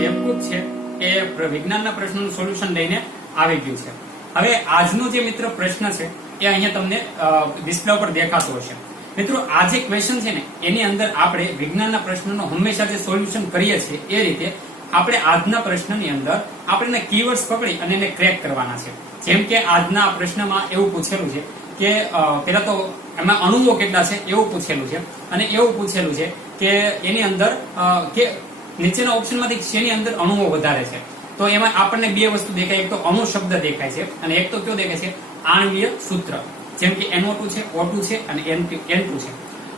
વેબકૂપ છે એ વિજ્ઞાનના પ્રશ્નોનું સોલ્યુશન લઈને આવી ગયું છે। હવે આજનો જે મિત્ર પ્રશ્ન છે એ અહીંયા તમને ડિસ્પ્લે ઉપર દેખાતો હશે। મિત્રો આ જે ક્વેશ્ચન છે ને એની અંદર આપણે વિજ્ઞાનના પ્રશ્નનો હંમેશા જે સોલ્યુશન કરીએ છીએ એ રીતે આપણે આજના પ્રશ્નની અંદર આપણે કીવર્ડ્સ પકડી અને એને ક્રેક કરવાના છે। જેમ કે આજના પ્રશ્નમાં એવું પૂછેલું છે કે પેલા તો એમાં અણુઓ કેટલા છે એવું પૂછેલું છે અને એવું પૂછેલું છે કે એની અંદર કે નીચેના ઓપ્શનમાંથી શેની અંદર અણુઓ વધારે છે। તો એમાં આપણને બે વસ્તુ દેખાય, એક તો અણુ શબ્દ દેખાય છે અને એક તો કયો દેખાય છે આણ્વીય સૂત્ર, જેમ કે NO2 છે, O2 છે અને N2 છે।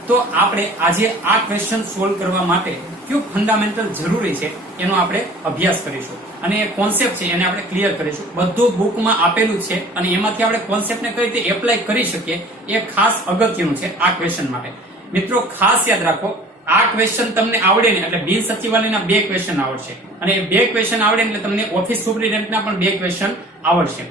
તો આપણે આજે આ ક્વેશ્ચન સોલ્વ કરવા માટે કયું ફંડામેન્ટલ જરૂરી છે એનો આપણે અભ્યાસ કરીશું અને એ કોન્સેપ્ટ છે એને આપણે ક્લિયર કરીશું। બધું બુકમાં આપેલું છે અને એમાંથી આપણે કોન્સેપ્ટને કઈ રીતે એપ્લાય કરી શકીએ એ ખાસ અગત્યનું છે આ ક્વેશ્ચન માટે। મિત્રો ખાસ યાદ રાખો, આ ક્વેશ્ચન તમને આવડે ને એટલે બિન સચિવાલયના બે ક્વેશ્ચન આવડશે અને એ બે ક્વેશ્ચન આવડે એટલે તમને ઓફિસ સુપ્રિન્ટેન્ડન્ટના પણ બે ક્વેશ્ચન આવડશે।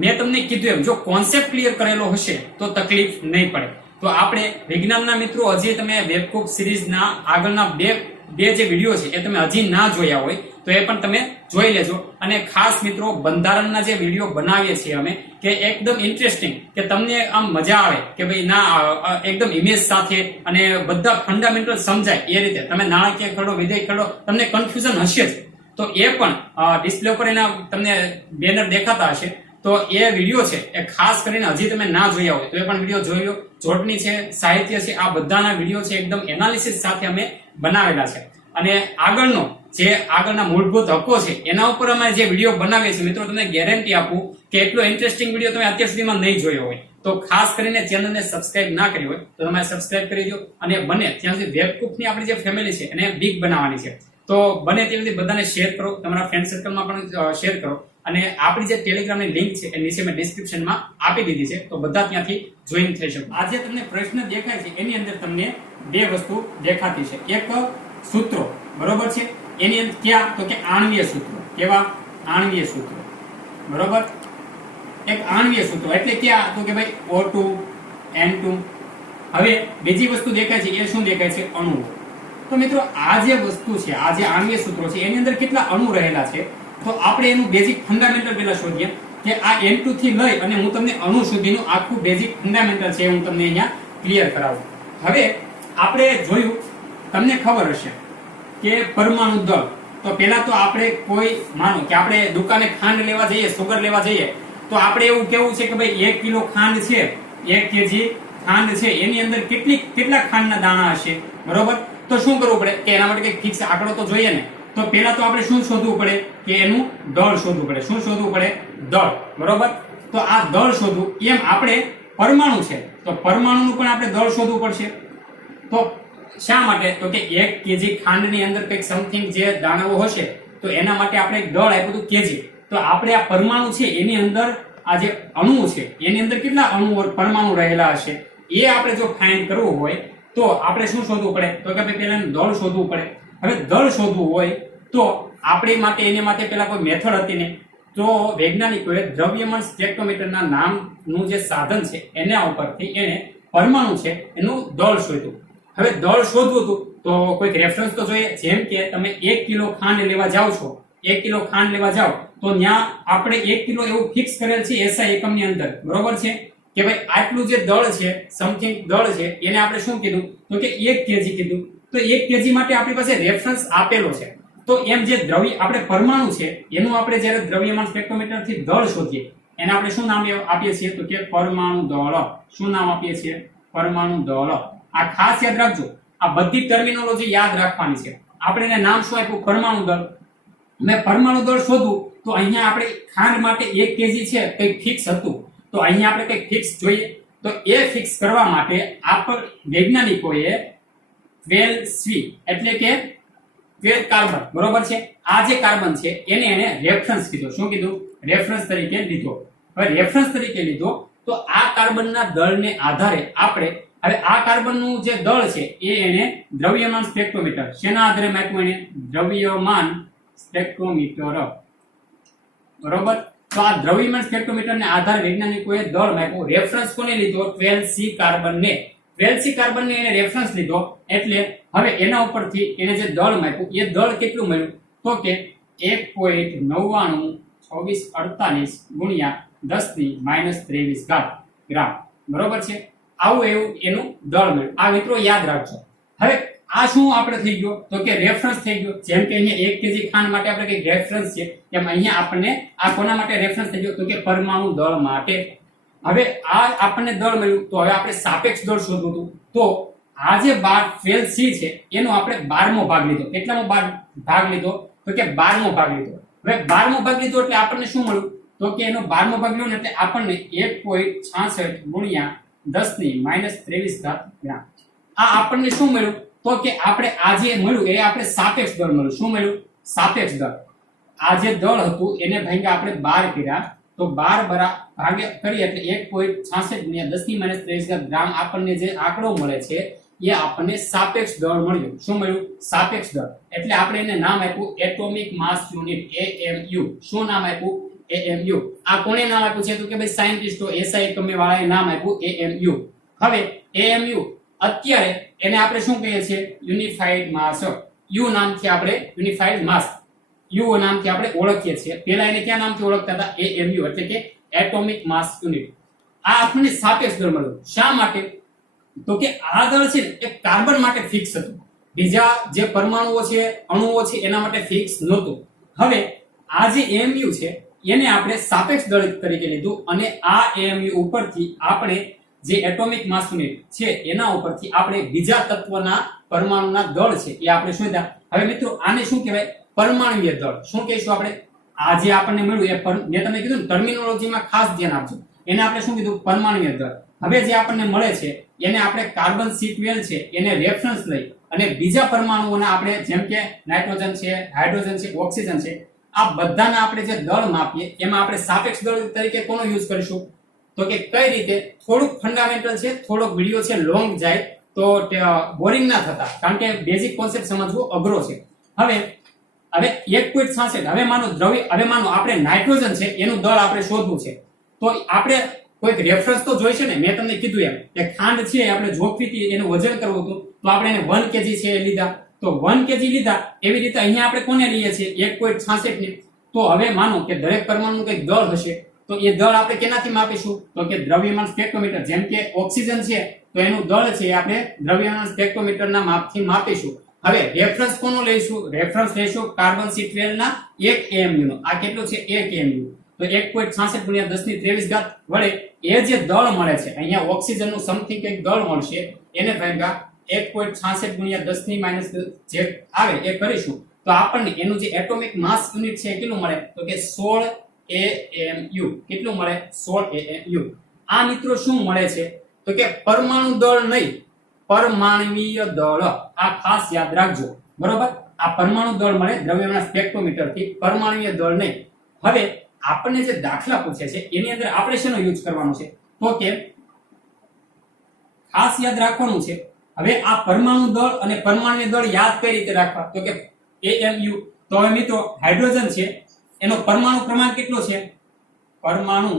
મેં તમને કીધું એમ જો કોન્સેપ્ટ ક્લિયર કરેલો હશે તો તકલીફ નહીં પડે। તો આપણે વિજ્ઞાનના મિત્રો હજી તમે વેબકૂપ સિરીઝના આગળના બે જે વિડીયો છે એ તમે હજી ના જોયા હોય તો એ પણ તમે જોઈ લેજો। અને ખાસ મિત્રો બંધારણના જે વિડીયો બનાવીએ છીએ અમે કે એકદમ ઇન્ટરેસ્ટિંગ, કે તમને આમ મજા આવે કે ભાઈ ના એકદમ ઇમેજ સાથે અને બધા ફંડામેન્ટલ સમજાય એ રીતે, તમે નાણાકીય ખરડો, વિધેય ખરડો તમને કન્ફ્યુઝન હશે જ તો એ પણ ડિસ્પ્લે ઉપર એના તમને બેનર દેખાતા હશે તો એ વિડીયો છે એ ખાસ કરીને હજી તમે ના જોયા હોય તો એ પણ વિડીયો જોઈ લો। જોડણી છે, સાહિત્ય છે, આ બધાના વિડીયો છે એકદમ એનાલિસિસ સાથે અમે બનાવેલા છે અને આગળના મૂળભૂત હક્કો છે એના ઉપર અમે જે વિડીયો બનાવીએ છીએ મિત્રો તમને ગેરંટી આપું કે એટલો ઇન્ટરેસ્ટિંગ વિડીયો તમે અત્યાર સુધીમાં નહીં જોયો હોય। તો ખાસ કરીને ચેનલને સબસ્ક્રાઇબ ના કરી હોય તો તમારે સબસ્ક્રાઇબ કરી દો અને બને ત્યાં સુધી વેબકૂપની આપણી જે ફેમિલી છે એને બિગ બનાવવાની છે તો બને ત્યાં સુધી બધાને શેર કરો, તમારા ફ્રેન્ડ સર્કલમાં પણ શેર કરો અને આપણી જે ટેલિગ્રામની લિંક છે એ નીચે મેં ડિસ્ક્રિપ્શનમાં આપી દીધી છે તો બધા ત્યાંથી જોઈન થઈ શકો। આજે તમને પ્રશ્ન દેખાય છે એની અંદર તમને બે વસ્તુ દેખાતી છે, એક સૂત્રો બરોબર છે એની અંદર ક્યાં તો કે આણ્વીય સૂત્રો, કેવા આણ્વીય સૂત્રો બરોબર। એક આણ્વીય સૂત્રો એટલે ક્યાં તો કે ભાઈ O2 N2। હવે બીજી વસ્તુ દેખાય છે એ શું દેખાય છે અણુઓ। તો મિત્રો આ જે વસ્તુ છે, આ જે આણ્વીય સૂત્રો છે એની અંદર કેટલા અણુ રહેલા છે તો આપણે એનું બેઝિક ફંડામેન્ટલ પહેલા શોધીએ કે આ N2 થી લઈ અને હું તમને અણુ સુધીનું આખું બેઝિક ફંડામેન્ટલ છે હું તમને અહીંયા ક્લિયર કરાવું। હવે આપણે જોયું, તમને ખબર હશે કે પરમાણુ દળ, તો પહેલા તો આપણે કોઈ માનો કે આપણે દુકાને ખાંડ લેવા જઈએ, સુગર લેવા જઈએ તો આપણે એવું કેવું છે કે ભાઈ 1 કિલો ખાંડ છે, 1 કેજી ખાંડ છે એની અંદર કેટલા ખાંડના દાણા હશે બરોબર। તો શું કરવું પડે કે એના માટે કંઈક ફિક્સ આંકડો તો જોઈએ ને, તો પહેલા તો આપણે શું શોધવું પડે કે એનું દળ શોધવું પડે। શું શોધવું પડે? દળ બરોબર। તો આ દળ શોધવું એમ આપણે પરમાણુ છે તો પરમાણુનું પણ આપણે દળ શોધવું પડશે। તો શા માટે તો કે 1 કેજી ખાંડની અંદર કંઈક સમથિંગ જે દાણાઓ હશે તો એના માટે આપણે એક દળ આપ્યું હતું કેજી। તો આપણે આ પરમાણુ છે એની અંદર આ જે અણુ છે એની અંદર કેટલા અણુ પરમાણુ રહેલા હશે એ આપણે જો ફાઇન્ડ કરવું હોય તો આપણે શું શોધવું પડે તો કે ભાઈ પહેલા દળ શોધવું પડે। હવે દળ શોધવું હોય તો આપણે માટે એને માટે પેલા કોઈ મેથડ હતી ને, તો વૈજ્ઞાનિકોએ દ્રવ્યમાન સ્પેક્ટ્રોમીટરના નામનું જે સાધન છે એના ઉપરથી એને પરમાણુ છે એનું દળ શોધ્યું। હવે દળ શોધવું હતું તો કોઈક રેફરન્સ તો જોઈએ, જેમ કે તમે 1 કિલો ખાંડ લેવા જાઓ છો, 1 કિલો ખાંડ લેવા જાઓ તો ત્યાં આપણે 1 કિલો એવું ફિક્સ કરેલ છે SI એકમની અંદર બરોબર છે કે ભાઈ આટલું જે દળ છે, સમથિંગ દળ છે એને આપણે શું કીધું તો કે 1 કેજી કીધું। તો 1 કેજી માટે આપણી પાસે રેફરન્સ આપેલો છે। તો એમ જે દ્રવ્ય આપણે પરમાણુ છે એનું આપણે જ્યારે દ્રવ્યમાન સ્પેક્ટ્રોમીટર થી દળ શોધીએ એને આપણે શું નામ આપીએ છીએ તો કે પરમાણુ દળ। શું નામ આપીએ છીએ? પરમાણુ દળ। આ ખાસ યાદ રાખજો, આ બધી ટર્મિનોલોજી યાદ રાખવાની છે। આપણે એને નામ શું આપ્યું? પરમાણુ દળ। મેં પરમાણુ દળ શોધવું તો અહીંયા આપણે ખાંડ માટે 1 કેજી છે કંઈક ફિક્સ હતું તો અહીંયા આપણે કંઈક ફિક્સ જોઈએ તો એ ફિક્સ કરવા માટે વૈજ્ઞાનિકોએ 12C એટલે કે 12 કાર્બન બરોબર છે, આ જે કાર્બન છે એને રેફરન્સ કીધો। શું કીધું? રેફરન્સ તરીકે લીધો। હવે રેફરન્સ તરીકે લીધો તો આ કાર્બનના દળને આધારે આપણે હવે આ કાર્બનનું જે દળ છે એને દ્રવ્યમાન સ્પેક્ટ્રોમીટર, શેના આધારે માપ્યું? એને દ્રવ્યમાન સ્પેક્ટ્રોમીટર બરોબર। તો આ દ્રવ્યમાન સ્પેક્ટ્રોમીટરને આધારે વૈજ્ઞાનિકોએ દળ માપ્યું। રેફરન્સ કોને લીધો? 12C કાર્બનને। 12C કાર્બનને એને રેફરન્સ લીધો એટલે હવે એના ઉપરથી એને જે દળ માપ્યું એ દળ કેટલું મળ્યું તો કે 1.992648 ગુણ્યા 10⁻23 ગ્રામ, બરોબર છે. આવું એવું એનું દળ મળ્યું. આ મિત્રો યાદ રાખજો. હવે આ શું આપણે થઈ ગયો તો કે રેફરન્સ થઈ ગયો. જેમ કે અહીંયા 1 કેજી ખાંડ માટે આપણે કઈ રેફરન્સ છે, એમ અહીંયા આપણને આ કોના માટે રેફરન્સ થઈ ગયો તો કે પરમાણુ દળ માટે. હવે આ આપણને દળ મળ્યું, તો હવે આપણે સાપેક્ષ દળ શોધવું હતું. તો આ જે 12 સી છે એનો આપણે 12મો ભાગ લીધો. કેટલામો ભાગ લીધો તો કે 12મો ભાગ લીધો. હવે 12મો ભાગ લીધો એટલે આપણને શું મળ્યું તો કે એનો 12મો ભાગ લીધો એટલે આપણને 1.66 ગુણ્યા 10⁻23 ગ્રામ. આ આપણને શું મળ્યું તો કે આપણે આ જે મળ્યું એ આપણે સાપેક્ષ દળ મળ્યું. શું મળ્યું? સાપેક્ષ દળ. આ જે દળ હતું એને ભાગ્યા આપણે 12 કર્યા, તો 12 ભાગ્યા કરીએ એટલે 1.66 ગુણ્યા 10⁻23 ગ્રામ આપણને જે આંકડો મળે છે એ આપણને સાપેક્ષ દળ મળ્યું. શું મળ્યું? સાપેક્ષ દળ. એટલે આપણે એને નામ આપ્યું એટોમિક માસ યુનિટ, AMU. શું નામ આપ્યું? AMU. આ કોણે નામ આપ્યું છે તો કે ભાઈ સાયન્ટિસ્ટો, SI એકમે વાળાએ નામ આપ્યું AMU. હવે AMU અત્યારે એને આપણે શું કહીએ છીએ? યુનિફાઈડ માસ. U નામથી આપણે યુનિફાઈડ માસ, U નામથી આપણે ઓળખીએ છીએ. પહેલા એને કયા નામથી ઓળખતા હતા? AMU એટલે કે એટોમિક માસ યુનિટ. આ આપણને સાપેક્ષ દળ મળ્યું. શા માટે? તો કે આ દળ છે એ કાર્બન માટે ફિક્સ હતું, બીજા જે પરમાણુઓ છે, અણુઓ છે એના માટે ફિક્સ નહોતું. હવે આ જે AMU છે એને આપણે સાપેક્ષ દળ તરીકે લીધું અને આ AMU ઉપરથી આપણે જે એટોમિક માસ યુનિટ છે એના ઉપરથી આપણે બીજા તત્વના પરમાણુના દળ છે એ આપણે શોધ્યા. હવે મિત્રો આને શું કહેવાય? પરમાણુય દળ. શું કહીશું આપણે? આ જે આપણને મળ્યું એ મેં તમને કીધું ટર્મિનોલોજીમાં ખાસ ધ્યાન આપજો. એને આપણે શું કીધું? પરમાણુય દળ. હવે જે આપણને મળે છે એને આપણે કાર્બન C12 છે એને રેફરન્સ લઈ અને બીજા પરમાણુઓના આપણે જેમ કે નાઇટ્રોજન છે, હાઇડ્રોજન છે, ઓક્સિજન છે, આ બધાના આપણે જે દળ માપીએ એમાં આપણે સાપેક્ષ દળ તરીકે કોનો યુઝ કરીશું તો કે કઈ રીતે? થોડુંક ફંડામેન્ટલ છે, થોડોક વિડિયો છે લોંગ જાય તો બોરિંગ ના થતા, કારણ કે બેઝિક કોન્સેપ્ટ સમજવો અઘરો છે. હવે 1.66 હવે માનો આપણે નાઇટ્રોજન છે એનું દળ આપણે શોધવું છે, તો આપણે કોઈક રેફરન્સ તો જોઈ છે ને. મેં તમને કીધું એમ કે ખાંડ છે આપણે જોખવીથી એનું વજન કરવું હતું, તો આપણે એને 1 કેજી છે એ લીધા, તો 1 કેજી લીધા. એવી રીતે અહીંયા આપણે કોને લઈએ છીએ? 1.66 ને. તો હવે માનો કે દરેક પરમાણુનું કંઈક દળ હશે, તો એ દળ આપણે કેનાથી માપીશું તો કે દ્રવ્યમાન સ્પેક્ટ્રોમીટર. જેમ કે ઓક્સિજન છે તો એનું દળ છે આપણે દ્રવ્યમાન સ્પેક્ટ્રોમીટરના માપથી માપીશું. હવે રેફરન્સ કોનો લઈશું? રેફરન્સ લઈશું કાર્બન C12 ના 1 AMU નો. આ કેટલું છે? 1 AMU. તો 1.66 ગુણ્યા 10⁻23 વડે એ જે દળ મળે છે, અહીંયા ઓક્સિજન નું સમથિંગ કંઈક દળ મળશે, એને ભાગ્યા 1.66 ગુણ્યા 10⁻³ જે આવે એ કરીશું, તો આપણને એનું જે એટોમિક માસ યુનિટ છે કેટલું મળે તો કે 16 AMU. કેટલું મળે? 16 AMU. આ મિત્રો શું મળે છે તો કે પરમાણુ દળ નહીં, પરમાણ્વીય દળ. આ ખાસ યાદ રાખજો, બરોબર? આ પરમાણુ દળ મળે દ્રવ્યમાન સ્પેક્ટ્રોમીટર થી, પરમાણ્વીય દળ નહીં. હવે આપણને જે દાખલા પૂછે છે એની અંદર આપણે શેનો યુઝ કરવાનો છે તો કે ખાસ યાદ રાખવાનું છે. હવે આ પરમાણુ દળ અને પરમાણ્વીય દળ યાદ કઈ રીતે રાખવા તો કે AMU. તો હવે મિત્રો હાઇડ્રોજન છે એનો પરમાણુ ક્રમાંક કેટલો છે? પરમાણુ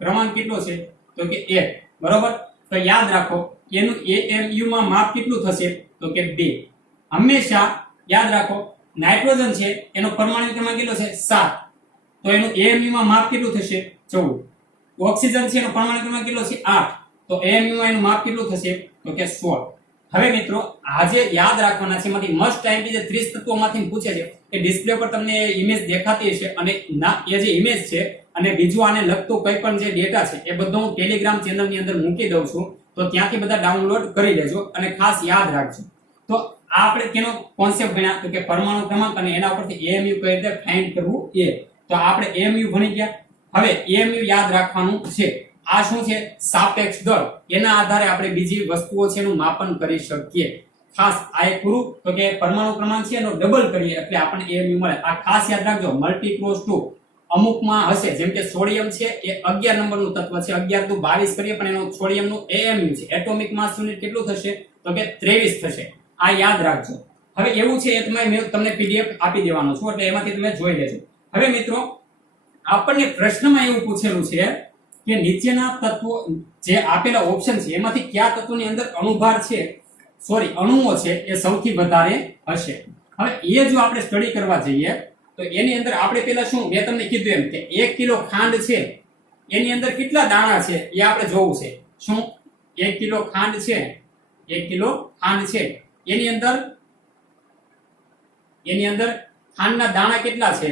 ક્રમાંક કેટલો છે તો કે 1, બરોબર? તો યાદ રાખો એનું AMU માં માપ કેટલું થશે તો કે 2. હંમેશા યાદ રાખો નાઇટ્રોજન છે એનો પરમાણુ ક્રમાંક કેટલો છે? 7, તો એનું AMU માં માપ કેટલું થશે? 14. ઓક્સિજન છે એનો પરમાણુ ક્રમાંક કેટલો છે? 8, તો AMU માં એનું માપ કેટલું થશે તો કે 16. હવે મિત્રો આજે યાદ રાખવાના છે એમાંથી મસ્ટ ટાઈમ જે 30 તત્વોમાંથી પૂછે છે એ ડિસ્પ્લે પર તમને ઇમેજ દેખાતી હશે, અને એ જે ઇમેજ છે અને બીજું આને લગતું કોઈ પણ જે ડેટા છે એ બધું હું ટેલિગ્રામ ચેનલની અંદર મૂકી દઉં છું, તો ત્યાંથી બધા ડાઉનલોડ કરી લેજો અને ખાસ યાદ રાખજો. તો આપણે કેનો કોન્સેપ્ટ ભણ્યા તો કે પરમાણુ ક્રમાંક અને એના ઉપરથી AMU કઈ રીતે ફાઇન્ડ કરવું એ. તો આપણે AMU ભણી ગયા. હવે AMU યાદ રાખવાનું છે. આ શું છે? સાપેક્ષ દળ. એના આધારે આપણે બીજી વસ્તુઓ છે એનું માપન કરી શકીએ. ખાસ આ એક પૂરું તો કે પરમાણુ ક્રમાંક છે એનો ડબલ કરીએ એટલે આપણને AMU મળે. આ ખાસ યાદ રાખજો, મલ્ટીક્રોસ 2 અમુકમાં હશે, જેમ કે સોડિયમ છે એ 11 નંબરનું તત્વ છે, 11 * 22 કરીએ પણ એનો સોડિયમનું AMU છે એટોમિક માસ યુનિટ કેટલું થશે તો કે 23 થશે. આ યાદ રાખજો. હવે એવું છે એ મેં તમને PDF આપી દેવાનો છું એટલે એમાંથી તમે જોઈ લેજો. હવે મિત્રો આપણને પ્રશ્નમાં એવું પૂછેલું છે કે નીચેના તત્વો જે આપેલા ઓપ્શન છે એમાંથી કયા તત્વની અંદર અણુઓ છે એ સૌથી વધારે હશે. હવે એ જો આપણે સ્ટડી કરવા જઈએ તો એની અંદર આપણે પેલા શું મેં તમને કીધું એમ કે 1 કિલો ખાંડ છે એની અંદર કેટલા દાણા છે એ આપણે જોવું છે. શું 1 કિલો ખાંડ છે, 1 કિલો ખાંડ છે એની અંદર ખાંડના દાણા કેટલા છે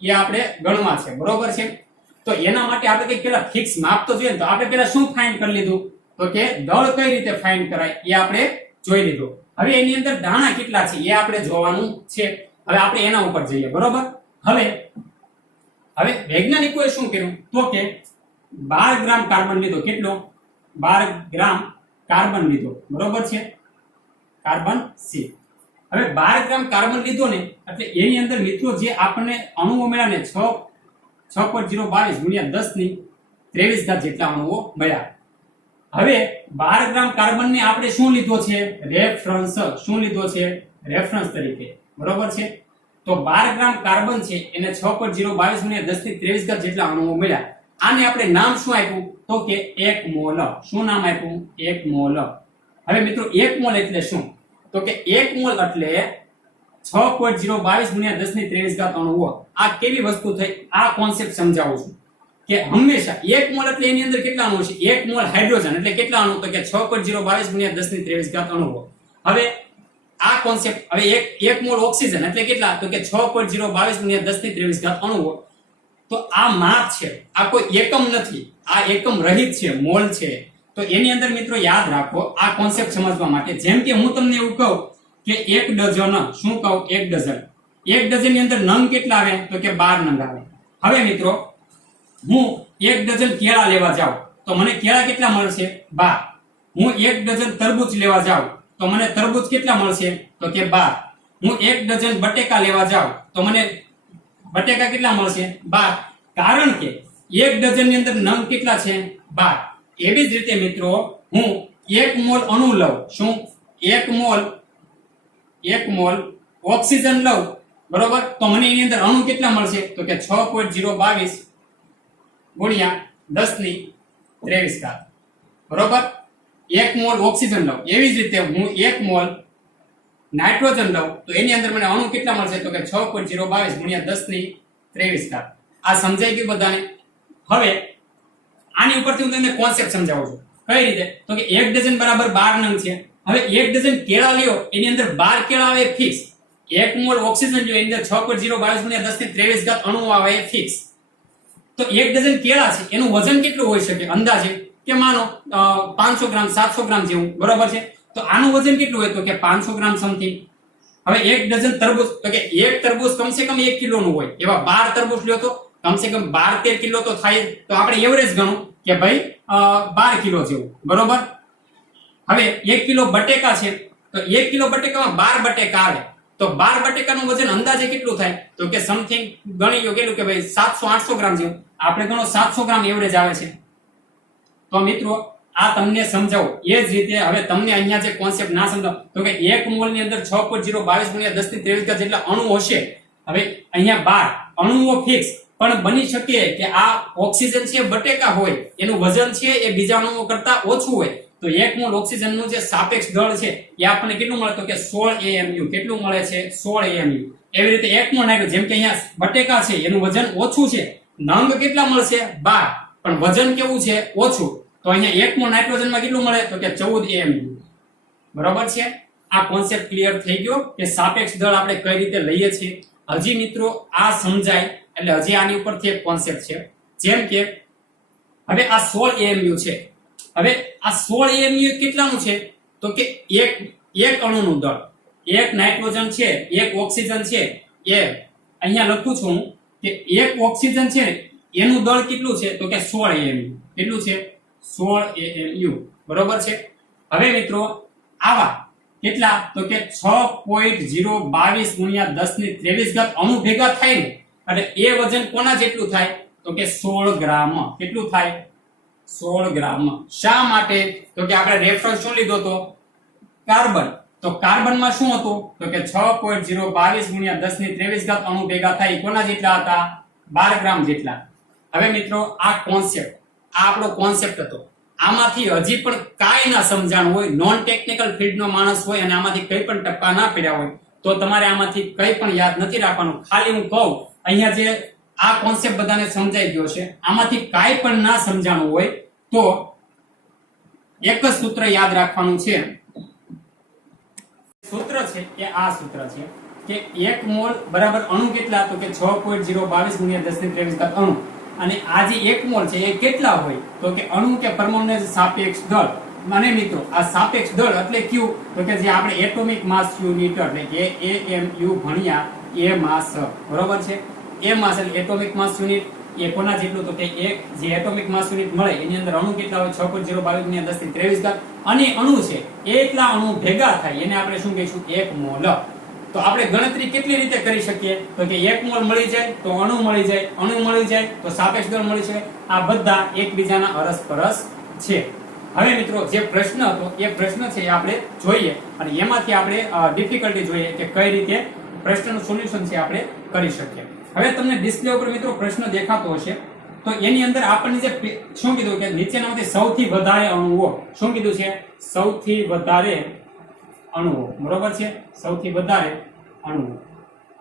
એ આપણે ગણવા છે, બરોબર છે. તો એના માટે આપણે કંઈક પેલા ફિક્સ માપ તો જોઈએ ને, તો આપણે પેલા શું ફાઇન્ડ કરી લીધું તો કે દળ કઈ રીતે ફાઇન્ડ કરાય એ આપણે જોઈ લીધું. હવે એની અંદર દાણા કેટલા છે એ આપણે જોવાનું છે. હવે આપણે એના ઉપર જઈએ, બરોબર. હવે વૈજ્ઞાનિકોએ શું કર્યું તો કે 12 ગ્રામ કાર્બન લીધો. કેટલો? 12 ગ્રામ કાર્બન લીધો, બરોબર છે, કાર્બન સી. હવે 12 ગ્રામ કાર્બન લીધો ને એટલે એની અંદર મિત્રો જે આપણને અણુઓ મળ્યા ને 6.022 ગુણ્યા 10 ની 23 ઘાત જેટલા અણુઓ મળ્યા. હવે 12 ગ્રામ કાર્બન ને આપણે શું લીધો છે? રેફરન્સ. શું લીધો છે? રેફરન્સ તરીકે, બરોબર છે. તો 12 ગ્રામ કાર્બન છે એને 6.022 ગુણ્યા 10 ની 23 ઘાત જેટલા અણુઓ મળ્યા. આને આપણે નામ શું આપ્યું તો કે 1 મોલ. શું નામ આપ્યું? 1 મોલ. હવે મિત્રો 1 મોલ એટલે શું તો કે 1 મોલ એટલે 6.022 ગુણ્યા 10 ની 23 ઘાત અણુઓ. આ કેવી વસ્તુ થઈ આ કોન્સેપ્ટ સમજાવું છું કે હંમેશા 1 મોલ એટલે એની અંદર કેટલા અણુ છે? 1 મોલ હાઇડ્રોજન એટલે કેટલા અણુ તો કે 6.022 ગુણ્યા 10 ની 23 ઘાત અણુઓ. હવે આ કોન્સેપ્ટ હવે 1 મોલ ઓક્સિજન એટલે કેટલા તો કે 6.022 ગુણ્યા 10 ની 23 ઘાત અણુઓ. તો આ માપ છે, આ કોઈ એકમ નથી, આ એકમ રહિત છે, મોલ છે. તો એની અંદર મિત્રો યાદ રાખો આ કોન્સેપ્ટ સમજવા માટે. જેમ કે હું તમને એવું કહું કે 1 ડઝન, શું કહું? 1 ડઝન. 1 ડઝન ની અંદર નંગ કેટલા આવે તો કે 12 નંગ આવે. હવે મિત્રો હું 1 ડઝન કેળા લેવા જાઉં તો મને કેળા કેટલા મળશે? 12. હું 1 ડઝન તરબૂચ લેવા જાઉં તો મને તરબૂચ કેટલા મળશે તો કે 12. હું 1 ડઝન બટેકા લેવા જાઉં તો મને બટેકા કેટલા મળશે? 12. કારણ કે 1 ડઝન ની અંદર નંગ કેટલા છે? 12. એવી જ રીતે મિત્રો હું 1 મોલ અણુ લઉં. શું? 1 મોલ ઓક્સિજન લઉં, બરોબર. તો મને એની અંદર અણુ કેટલા મળશે તો કે 6.022 ગુણ્યા 10 ની 23 ઘાત, બરોબર. 1 મોલ ઓક્સિજન લઉં. એવી જ રીતે હું 1 મોલ નાઇટ્રોજન લઉં તો એની અંદર મને અણુ કેટલા મળશે તો કે 6.022 ગુણ્યા 10 ની 23 ઘાત. આ સમજાઈ ગયું બધાને? હવે આની ઉપરથી હું તમને કોન્સેપ્ટ સમજાવું છું. કઈ રીતે તો કે 1 ડઝન બરાબર 12 નંગ છે. હવે 1 ડઝન કેળા લ્યો એની અંદર 12 કેળા આવે ફિક્સ. 1 મોલ ઓક્સિજન લ્યો એની અંદર 6.022 ગુણ્યા 10 ની 23 ઘાત અણુ આવે ફિક્સ. તો 1 ડઝન કેળા છે એનું વજન કેટલું હોઈ શકે અંદાજે કે માનો 500 ગ્રામ 700 ગ્રામ જેવું, બરોબર છે. તો આનું વજન કેટલું હોય તો કે 500 ગ્રામ સમથિંગ. હવે 1 ડઝન તરબૂચ તો કે એક તરબૂચ કમસે કમ 1 કિલો નું હોય. એવા 12 તરબૂચ લ્યો તો કમસે કમ 12-13 કિલો તો થાય. તો આપણે એવરેજ ગણો કે ભાઈ 12 કિલો જેવું, બરોબર. હવે 1 કિલો બટેકા છે તો 1 કિલો બટેકામાં 12 બટેકા આવે તો 12 બટેકાનું વજન અંદાજે કેટલું થાય તો કે સમથિંગ ગણી લો કેટલું કે ભાઈ 700-800 ગ્રામ જેવું. આપણે ગણો 700 ગ્રામ એવરેજ આવે છે. તો મિત્રો આ તમને સમજાવો. એ જ રીતે હવે તમને અહીંયા જે કોન્સેપ્ટ ના સમજાવ તો કે 1 મોલ ની અંદર 6.022 ગુણ્યા 10 ની 23 ઘાત જેટલા અણુ હશે. હવે અહીંયા 12 અણુઓ ફિક્સ, પણ બની શકે કે આ ઓક્સિજન છે બટેકા હોય એનું વજન છે એ બીજા અણુઓ કરતા ઓછું હોય. તો 1 મોલ ઓક્સિજન નું જે સાપેક્ષ દળ છે એ આપણને કેટલું મળે તો કે 16 AMU. કેટલું મળે છે? 16 AMU. એવી રીતે 1 મોલ નાખ્યું જેમ કે અહીંયા બટેકા છે એનું વજન ઓછું છે, નંગ કેટલા મળશે? 12, પણ વજન કેવું છે? ઓછું. તો અહીંયા 1 મોલ નાઇટ્રોજન માં કેટલું મળે તો કે 14 AMU, બરોબર છે. આ કોન્સેપ્ટ ક્લિયર થઈ ગયો કે સાપેક્ષ દળ આપણે કઈ રીતે લઈએ છીએ. હજી મિત્રો આ સમજાય એટલે હજી આની ઉપરથી એક કોન્સેપ્ટ છે. જેમ કે હવે આ 16 AMU છે. હવે આ 16 AMU કેટલાનું છે તો કે એક અણુનું દળ. એક નાઇટ્રોજન છે, એક ઓક્સિજન છે. એ અહીંયા લખું છું કે એક ઓક્સિજન છે એનું દળ કેટલું છે તો કે 16 AMU. કેટલું છે? 16 AMU, બરોબર છે. હવે મિત્રો આવા કેટલા તો કે 6.022 ગુણ્યા 10 ની 23 ઘાત અણુ ભેગા થાય ને એટલે એ વજન કોના જેટલું થાય તો કે 16 ગ્રામ. કેટલું થાય? 16 ગ્રામ. શા માટે તો કે આપણે રેફરન્સ શું લીધો તો? કાર્બન. તો કાર્બનમાં શું હતું તો કે 6.022 ગુણ્યા 10 ની 23 ઘાત અણુ ભેગા થાય કોના જેટલા હતા? 12 ગ્રામ જેટલા. હવે મિત્રો આ કોન્સેપ્ટ આ આપણો કોન્સેપ્ટ હતો. આમાંથી હજી પણ કાંઈ ના સમજાણ હોય, નોન ટેકનિકલ ફિલ્ડનો માણસ હોય અને આમાંથી કંઈ પણ ટપ્પા ના પડ્યા હોય તો તમારે આમાંથી કંઈ પણ યાદ નથી રાખવાનું. ખાલી હું કહું અહીંયા જે આ કોન્સેપ્ટ બધાને સમજાઈ ગયો છે, આમાંથી કાંઈ પણ ના સમજાણું હોય તો એક જ સૂત્ર યાદ રાખવાનું છે. સૂત્ર છે એ આ સૂત્ર છે કે 1 મોલ બરાબર અણુ કેટલા, તો કે 6.022 ગુણ્યા 10 ની 23 ઘાત અણુ. અને આ જે 1 મોલ છે એ કેટલા હોય, તો કે અણુ કે પરમાણુને સાપેક્ષ દળ. અને મિત્રો આ સાપેક્ષ દળ એટલે કયું, તો કે જે આપણે એટોમિક માસ યુનિટ એટલે કે AMU ભણ્યા એ માસ, બરોબર છે. એ માસ એટલે એટોમિક માસ યુનિટ એ કોના જેટલું, તો કે એક જે એટોમિક માસ યુનિટ મળે એની અંદર અણુ કેટલા હોય 6.022 ગુણ્યા 10 ની 23 ઘાત. અને અણુ છે એટલા અણુ ભેગા થાય એને આપણે શું કહીશું, 1 મોલ. તો આપણે ગણતરી કેટલી રીતે કરી શકીએ, તો કે 1 મોલ મળી જાય તો અણુ મળી જાય, અણુ મળી જાય તો સાપેક્ષ દળ મળી જાય. આ બધા એકબીજાના અરસપરસ છે. હવે મિત્રો જે પ્રશ્ન હતો એ પ્રશ્ન છે એ આપણે જોઈએ અને એમાંથી આપણે ડિફિકલ્ટી જોઈએ કે કઈ રીતે પ્રશ્નનું સોલ્યુશન છે આપણે કરી શકીએ. હવે તમને ડિસ્પ્લે ઉપર મિત્રો પ્રશ્ન દેખાતો હશે, તો એની અંદર આપણને જે શું કીધું કે નીચેનામાંથી સૌથી વધારે અણુઓ, શું કીધું છે, સૌથી વધારે અણુઓ, બરોબર છે, સૌથી વધારે અણુઓ.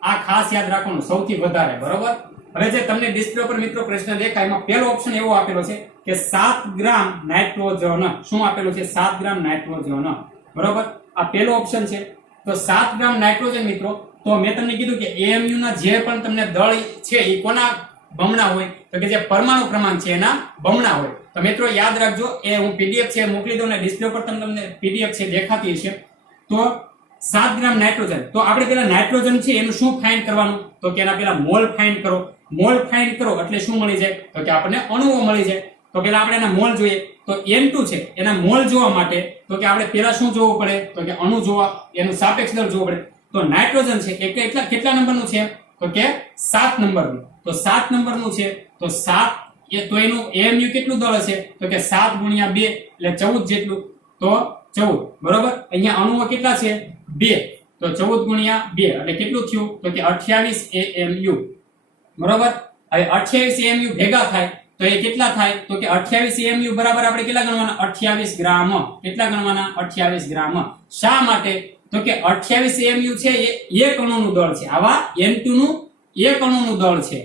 આ ખાસ યાદ રાખવાનું, સૌથી વધારે, બરોબર. હવે જે તમને ડિસ્પ્લે ઉપર મિત્રો પ્રશ્ન દેખાય એમાં પહેલો ઓપ્શન એવો આપેલો છે કે 7 ગ્રામ નાઇટ્રોજન. શું આપેલું છે, 7 ગ્રામ નાઇટ્રોજન, બરોબર. આ પહેલો ઓપ્શન છે. તો 7 ગ્રામ નાઇટ્રોજન મિત્રો, તો મેં તમને કીધું કે AMU ના જે પણ તમને દળ છે એ કોના બમણા હોય, તો કે જે પરમાણુ ક્રમાંક છે એના બમણા હોય. તો મિત્રો યાદ રાખજો, એ હું PDF છે મોકલી દઉં ને ડિસ્પ્લે પર તમને PDF છે દેખાતી છે. તો 7 ગ્રામ નાઇટ્રોજન, તો આપણે પેલા નાઇટ્રોજન છે એનું શું ફાઇન્ડ કરવાનું, તો કે એના પેલા મોલ ફાઇન્ડ કરો. મોલ ફાઇન્ડ કરો એટલે શું મળી જાય, તો કે આપણને અણુઓ મળી જાય. તો પેલા આપણે એના મોલ જોઈએ. તો N2 છે એના મોલ જોવા માટે તો કે આપણે પેલા શું જોવું પડે, તો કે અણુ જોવા, એનું સાપેક્ષ દળ જોવું પડે. તો નાઇટ્રોજન છે એ કેટલા નંબરનું છે, તો કે 7 નંબરનું. તો 7 નંબરનું છે તો 7 તો એનું AMU કેટલું દળ હશે, તો કે 7 ગુણ્યા 2 એટલે 14 જેટલું. તો 14, બરોબર. અહીંયા અણુઓ કેટલા છે, 2. તો 14 ગુણ્યા 2 એટલે કેટલું થયું, તો કે 28 AMU, બરોબર. હવે 28 AMU ભેગા થાય તો એ કેટલા થાય, તો કે 28 AMU બરાબર આપણે કેટલા ગણવાના, 28 ગ્રામ. કેટલા ગણવાના, 28 ગ્રામ. શા માટે, તો કે 28 AMU છે એ એક અણુનું દળ છે. આવા N2 નું એક અણુનું દળ છે.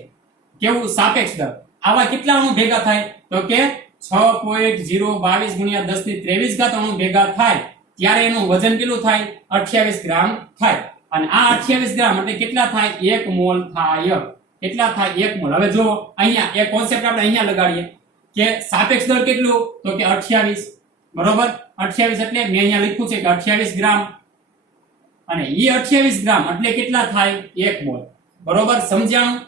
કેવું, સાપેક્ષ દળ. આવા કેટલા અણુ ભેગા થાય, તો કે 6.022 ગુણ્યા 10 ની 23 ઘાત અણુ ભેગા થાય ત્યારે એનું વજન કેટલું થાય, 28 ગ્રામ થાય. અને આ 28 ગ્રામ એટલે કેટલા થાય, 1 મોલ થાય. કેટલા થાય, 1 મોલ. હવે જો અહીંયા એક કોન્સેપ્ટ આપણે અહીંયા લગાડીએ કે સાપેક્ષ દળ કેટલું, તો કે 28, બરોબર. 28 એટલે મેં અહીંયા લખ્યું છે કે 28 ગ્રામ અને ઈ 28 ગ્રામ એટલે કેટલા થાય, 1 મોલ, બરોબર. સમજાણું.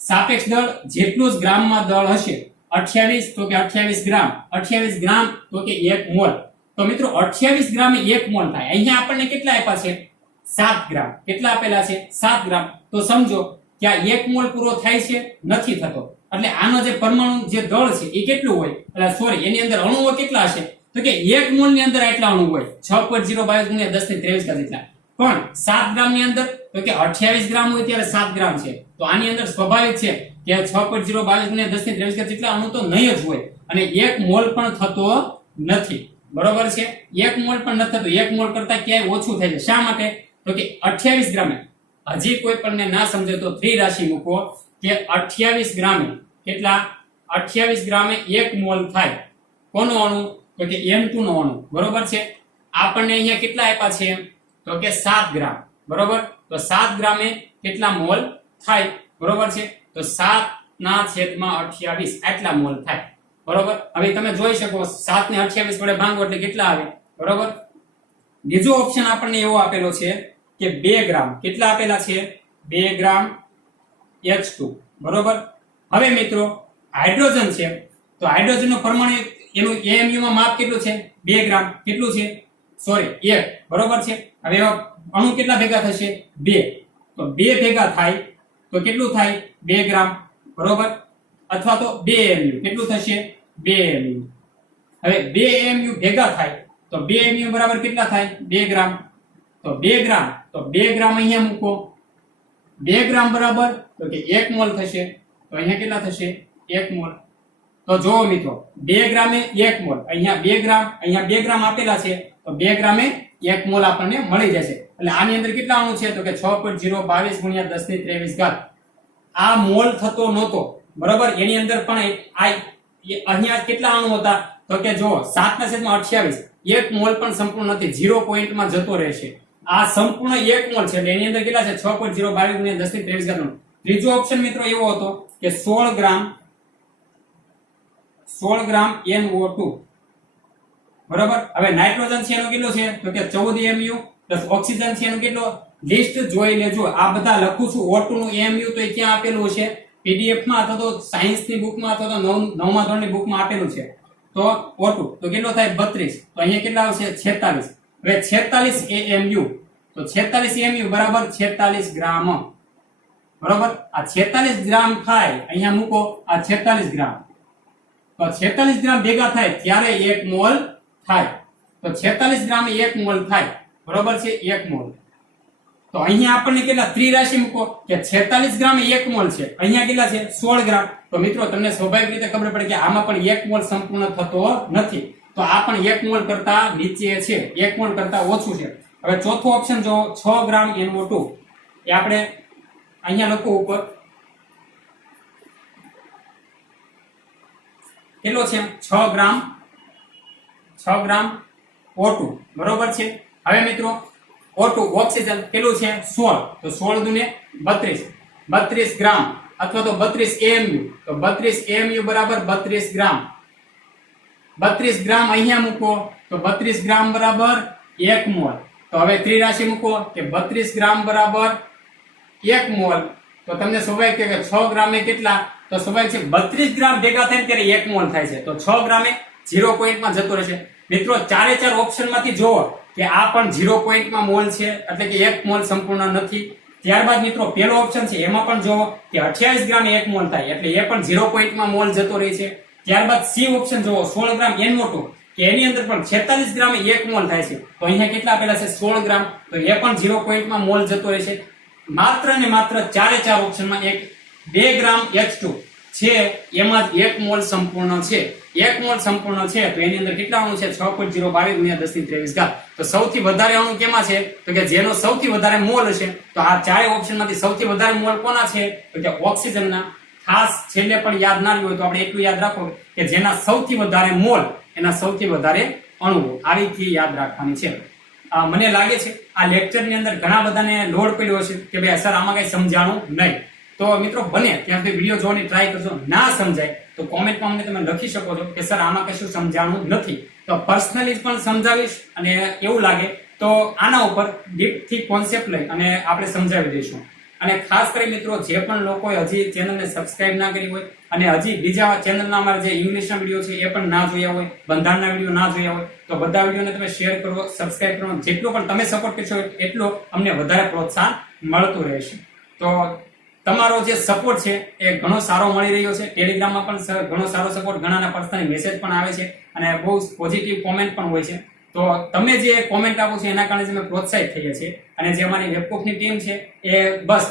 સાપેક્ષ દળ જેટલું જ ગ્રામમાં દળ હશે, 28 તો કે 28 ગ્રામ, 28 ગ્રામ તો કે 1 મોલ. તો મિત્રો 28 ગ્રામ એ 1 મોલ થાય. અહીંયા આપણને કેટલા આપ્યા છે, 7 ગ્રામ. કેટલા આપેલા છે, 7 ગ્રામ. તો સમજો કે આ 1 મોલ પૂરો થાય છે, નથી થતો. એટલે આનો જે પરમાણુ જે દળ છે એ કેટલું હોય, એટલે સોરી એની અંદર અણુઓ કેટલા હશે, તો કે 1 મોલ ની અંદર આટલા અણુ હોય 6.022 ગુણ્યા 10 ની 23 ઘાત જેટલા. પણ 7 ગ્રામ ની અંદર તો કે 28 ગ્રામ હોય ત્યારે 7 ગ્રામ છે. તો આની અંદર સ્વાભાવિક છે કે 6.022 ગુણ્યા 10 ની 23 ઘાત જેટલા અણુ તો નહીં જ હોય અને 1 મોલ પણ થતો નથી, બરોબર છે. 1 મોલ પણ નથી થતો. 1 મોલ કરતા ક્યાંય ઓછું થાય છે. શા માટે, તો કે 28 ગ્રામે, હજી કોઈ પણ ના સમજે તો 3 રાશિ મૂકો કે 28 ગ્રામે કેટલા, 28 ગ્રામે 1 મોલ થાય. કોનો અણુ, તો કે N2 નો અણુ, બરોબર છે. આપણને અહીંયા કેટલા આપ્યા છે, તો કે 7 ગ્રામ, બરોબર. તો 7 ગ્રામે કેટલા મોલ થાય, બરોબર છે. તો 7/28 આટલા મોલ થાય, બરોબર. હવે તમે જોઈ શકો 7 ને 28 વડે ભાંગો એટલે કેટલા આવે, બરોબર. બીજો ઓપ્શન આપણને એવો આપેલો છે કે 2 ગ્રામ. કેટલા આપેલા છે, 2 ગ્રામ H2, બરોબર. હવે મિત્રો હાઇડ્રોજન છે તો હાઇડ્રોજનનું પરમાણુ એનું AMU માં માપ કેટલું છે, 2 ગ્રામ. કેટલું છે, સોરી 1, બરોબર છે. હવે અણુ કેટલા ભેગા થશે, 2. તો 2 ભેગા થાય તો કેટલું થાય, 2 ગ્રામ, બરોબર. અથવા તો 2 AMU કેટલું થશે, 2 AMU. હવે 2 AMU ભેગા થાય તો 2 AMU બરાબર કેટલા થાય, 2 ગ્રામ. તો 2 ગ્રામ, તો 2 ગ્રામ અહીંયા મૂકો. 2 ગ્રામ બરાબર તો કે 1 મોલ થશે. તો અહીંયા કેટલા થશે, 1 મોલ. તો જોવો મિત્રો 2 ગ્રામે 1 મોલ, અહીંયા 2 ગ્રામ, અહીંયા 2 ગ્રામ આપેલા છે તો 2 ગ્રામે 1 મોલ આપણને મળી જશે. એટલે આની અંદર કેટલા અણુ છે તો કે 6.022 ગુણ્યા 10 ની 23 આ મોલ થતો નહોતો, બરાબર. એની અંદર પણ અહીંયા કેટલા અણુ હતા તો કે જો 7/28 એક મોલ પણ સંપૂર્ણ નથી, 0 પોઈન્ટમાં જતો રહેશે. આ સંપૂર્ણ એક મોલ છે એટલે એની અંદર કેટલા છે 6.022 ગુણ્યા 10 ની 23 નો. ત્રીજો ઓપ્શન મિત્રો એવો હતો કે 16 ગ્રામ NO2, બરાબર. હવે નાઇટ્રોજન છે એનો કેટલો છે તો કે 14 mu પ્લસ ઓક્સિજન છે એનો કેટલો, લિસ્ટ જોઈ લેજો. આ બધા લખું છું O2 નું mu તો એ ક્યાં આપેલું છે પીડીએફ માં અથવા તો સાયન્સ ની બુકમાં અથવા તો 9મા ધોરણની બુકમાં આપેલું છે. તો O2 તો કેટલો થાય 32, તો અહીંયા કેટલા આવશે 46. હવે 46 AMU તો 46 AMU બરાબર 46 ગ્રામ, બરાબર. આ 46 ગ્રામ થાય અહીંયા મૂકો, આ 46 ગ્રામ, તો 46 ગ્રામ ભેગા થાય ત્યારે 1 મોલ થાય. તો 46 ગ્રામ 1 મોલ થાય, બરાબર છે 1 મોલ. તો અહીંયા આપણને કેટલા ત્રિરાશિ મૂકો કે 46 ગ્રામ 1 મોલ છે, અહીંયા કેટલા છે 16 ગ્રામ. તો મિત્રો તમને સ્વાભાવિક રીતે ખબર પડે કે આમાં પણ 1 મોલ સંપૂર્ણ થતો નથી, તો આ પણ 1 મોલ કરતા નીચે છે, 1 મોલ કરતા ઓછું છે. હવે ચોથો ઓપ્શન જો 6 ગ્રામ NO2 એ આપણે અહીંયા લખો ઉપર કેટલો છે 6 ગ્રામ O2, બરોબર છે. હવે મિત્રો O2 ઓક્સિજન કેટલું છે 16, તો 16 દુને 32 ગ્રામ અથવા તો 32 AMU, તો 32 AMU બરાબર 32 ગ્રામ. 32 ગ્રામ અહીંયા મૂકો તો 32 ગ્રામ બરાબર 1 મોલ. તો હવે ત્રિરાશિ મૂકો કે 32 ગ્રામ બરાબર 1 મોલ. તો તમને સ્વાભાવિક કે 6 ગ્રામે કેટલા, તો સ્વાભાવિક છે 32 ગ્રામ ભેગા થાય ત્યારે 1 મોલ થાય છે, તો 6 ગ્રામે 0 પોઈન્ટમાં જતો રહેશે. મિત્રો ચારે ચાર ઓપ્શન માંથી જોવો કે આ પણ 0 પોઈન્ટમાં મોલ છે એટલે કે 1 મોલ સંપૂર્ણ નથી. ત્યારબાદ મિત્રો પહેલો ઓપ્શન છે એમાં પણ જોવો કે 28 ગ્રામ 1 મોલ થાય એટલે એ પણ 0 પોઈન્ટમાં મોલ જતો રહે છે. ત્યારબાદ સી ઓપ્શન જોવો 16 ગ્રામ NO2 કે એની અંદર પણ 46 ગ્રામ 1 મોલ થાય છે, તો અહીંયા કેટલા આપેલા છે 16 ગ્રામ, તો એ પણ 0 પોઈન્ટમાં મોલ જતો રહેશે. માત્ર ને માત્ર ચારે ચાર ઓપ્શનમાં 2 ગ્રામ H2 છે એમાં જ 1 મોલ સંપૂર્ણ છે. 1 મોલ સંપૂર્ણ છે તો એની અંદર કેટલા અણુ છે 6.022 ગુણ્યા 10 ની 23 તો સૌથી વધારે અણુ કેમાં છે તો કે જેનો સૌથી વધારે મોલ છે, તો આ ચારે ઓપ્શનમાંથી સૌથી વધારે મોલ કોના છે તો કે ઓક્સિજનના. ખાસ છેલ્લે પણ યાદ ના રહ્યું હોય તો આપણે એટલું યાદ રાખો કે જેના સૌથી વધારે મોલ એના સૌથી વધારે અણુઓ, આ રીતે યાદ રાખવાની છે. મને લાગે છે આ લેક્ચરની અંદર ઘણા બધાને લોડ પડ્યો છે કે ભાઈ સર આમાં કઈ સમજાણું નહીં. તો મિત્રો બને ત્યાં સુધી વિડીયો જોવાની ટ્રાય કરજો. ના સમજાય તો કોમેન્ટમાં અમને તમે લખી શકો છો કે સર આમાં કશું સમજાણું નથી, તો પર્સનલી પણ સમજાવીશ અને એવું લાગે તો આના ઉપર ડીપથી કોન્સેપ્ટ લઈ અને આપણે સમજાવી દઈશું. અને ખાસ કરી મિત્રો જે પણ લોકોએ હજી ચેનલને સબસ્ક્રાઇબ ના કરી હોય અને હજી બીજા ચેનલના અમારા જે ઇંગ્લિશના વિડીયો છે એ પણ ના જોયા હોય, બંધારણના વિડીયો ના જોયા હોય, તો બધા વિડીયોને તમે શેર કરો, સબસ્ક્રાઇબ કરો. જેટલો પણ તમે સપોર્ટ કરશો એટલો અમને વધારે પ્રોત્સાહન મળતું રહેશે. તો તમારો જે સપોર્ટ છે એ ઘણો સારો મળી રહ્યો છે. ટેલિગ્રામમાં પણ ઘણો સારો સપોર્ટ, ઘણાના પર્સનલ મેસેજ પણ આવે છે અને બહુ પોઝિટિવ કોમેન્ટ પણ હોય છે. તો તમે જે કોમેન્ટ આપો છો એના કારણે અમે પ્રોત્સાહિત થઈએ છીએ. અને જે અમારી વેબકોફની ટીમ છે એ બસ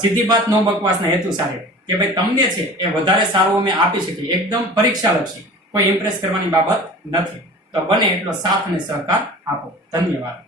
સીધી વાત નો બકવાસના હેતુ સાથે કે ભાઈ તમને છે એ વધારે સારું અમે આપી શકીએ, એકદમ પરીક્ષાલક્ષી, કોઈ ઇમ્પ્રેસ કરવાની બાબત નથી. તો બને એટલો સાથ અને સહકાર આપો. ધન્યવાદ.